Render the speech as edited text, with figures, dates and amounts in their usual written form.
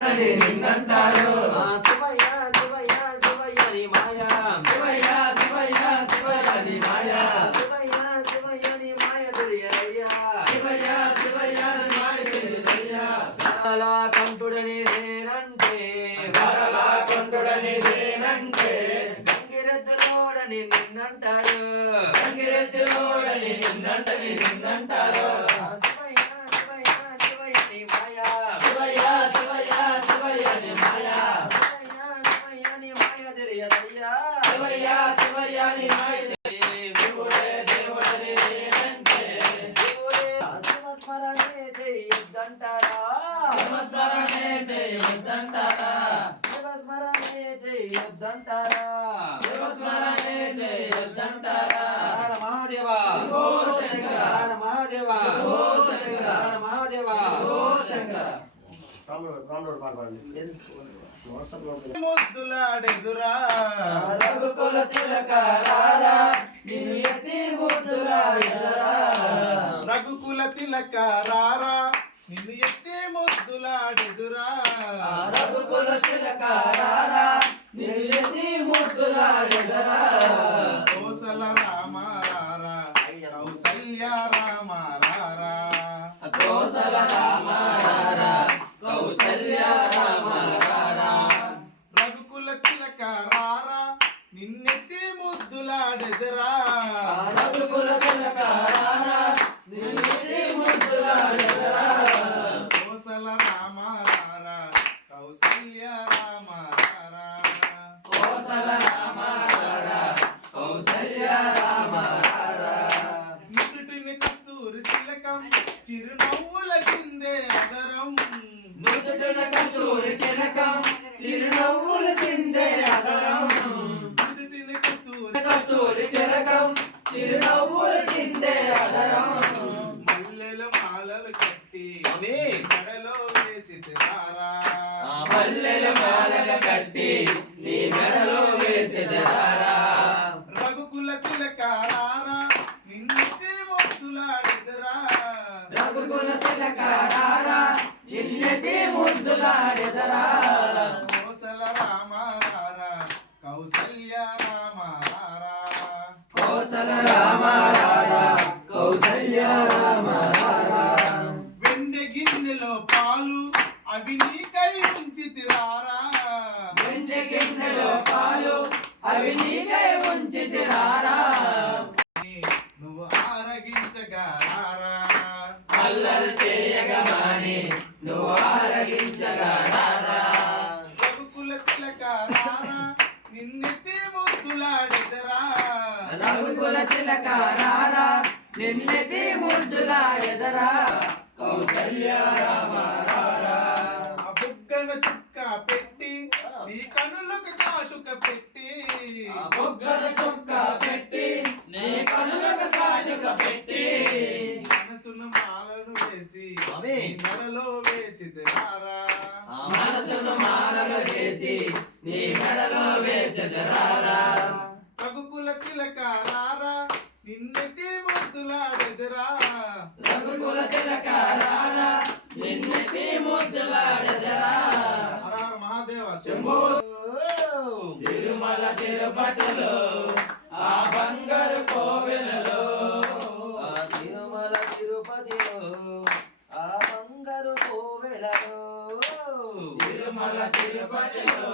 నిన్నంటారు శివయ్య శివయ్య శివయ్య ని మాయా శివయ్య శివయ్య శివయ్య ని మాయా శివయ్య శివయ్య ని మాయ తెలియయ్యా శివయ్య శివయ్య ని మాయ తెలియయ్యా ధరలా కంఠుడని నేనంటే ధరలా కంఠుడని నేనంటే గంగిరెద్దులోడని నిన్నంటారు గంగిరెద్దులోడని నిన్నంటారు శివయ్య శివయ్య శివయ్య ని మాయా శివయ్య శివయ్య శివయ్య ని మాయా శివయ్య శివయ్య ని మాయ తెలియదయ్యా శివయ్య శివయ్య ని మాయ శివుడే దేవుడని నేనంటే శివస్మరణే చెయ్యొద్దంటారా శివస్మరణే చేయొద్దంటారా శివస్మరణే చెయ్యొద్దంటారా శివస్మరణే చేయొద్దంటారా హర మహాదేవ ఓ శంకర హర మహాదేవ ఓ శంకర హర మహాదేవ ఓ శంకర రాముడు పాట పాడండి ముద్దులాడెదురా రఘుకుల తిలక రారా నిన్ను ఎత్తి ముద్దులా ఎదరా రఘుకుల తిలక రారా నిన్ను ఎత్తి ముద్దులాడెదురా రఘుకుల తిలక రారా నిన్ను ఎత్తి ముద్దులా ఎదరా కోసల రామ రారా కౌసల్య రామ రారా కోసల రామ రారా కౌసల్య రామ రారా రఘుకుల తిలక రారా నిన్నెత్తి ముద్దులాడెదురా రఘుకుల తిలక రారా నిన్ను ఎత్తి ముద్దులా ఎదరా కోసల రామ రారా కౌసల్య రామ రారా కోసల రామ రారా కౌసల్య రామ రారా నుదుటిని కస్తూరి తిలకం చిరునవ్వుల కిందే అదరం నుదుటిన కస్తూరి తిలకం చిరునవ్వుల కిందే అదరం నుదుటిని కస్తూరి కస్తూరి తిలకం చిరునవ్వుల కిందే అదరం మల్లెల మాలలు కట్టి మెడలో వేసి తిరారా మల్లెల మాలగ కట్టి నీ మెడలో వేసెదరారా రఘుకుల తిలక రారా నిన్నెత్తి ముద్దులాడెదరా రఘుకుల తిలక రారా నిన్నెత్తి ముద్దులాడెదరా కోసల రామ రారా కౌసల్య రామ రారా కోసల రామ రారా కౌసల్య రామ రారా వెండి గిన్నెలో పాలు అవి నీకై ఉంచి తిరారా వెండి గిన్నెలో పాలు అవి నీకై ఉంచితిరారా నువ్వు ఆరగించగా రారా అల్లరి చేయగమాని నువ్వు ఆరగించగా రారా రఘుకుల తిలక రారా నిన్నెత్తి ముద్దులాడెదరా రఘుకుల తిలక రారా నిన్నెత్తి ముద్దులాడెదరా కౌసల్య రామ రారా ఆ బుగ్గన చుక్క పెట్టి నీ కనులకు కాటుక పెట్టి బొగ్గల చొక్క పెట్టి నీ కనులకు కాటుక పెట్టి మనసును మాలను వేసి నీ మెడలో వేసి తిరారా మనసును మాలలు చేసి నీ మెడలో వేసెదరారా రఘుకుల తిలక రారా నిన్నెత్తి ముద్దులాడెదరా రఘుకుల తిలక రారా నిన్నెత్తి ముద్దులాడెదరా హర హర మహాదేవ శంభో తిరుమల తిరుపతిలో ఆ బంగారు కోవెలలో ఆ తిరుమల తిరుపతిలో ఆ బంగారు కోవెలలో తిరుమల తిరుపతిలో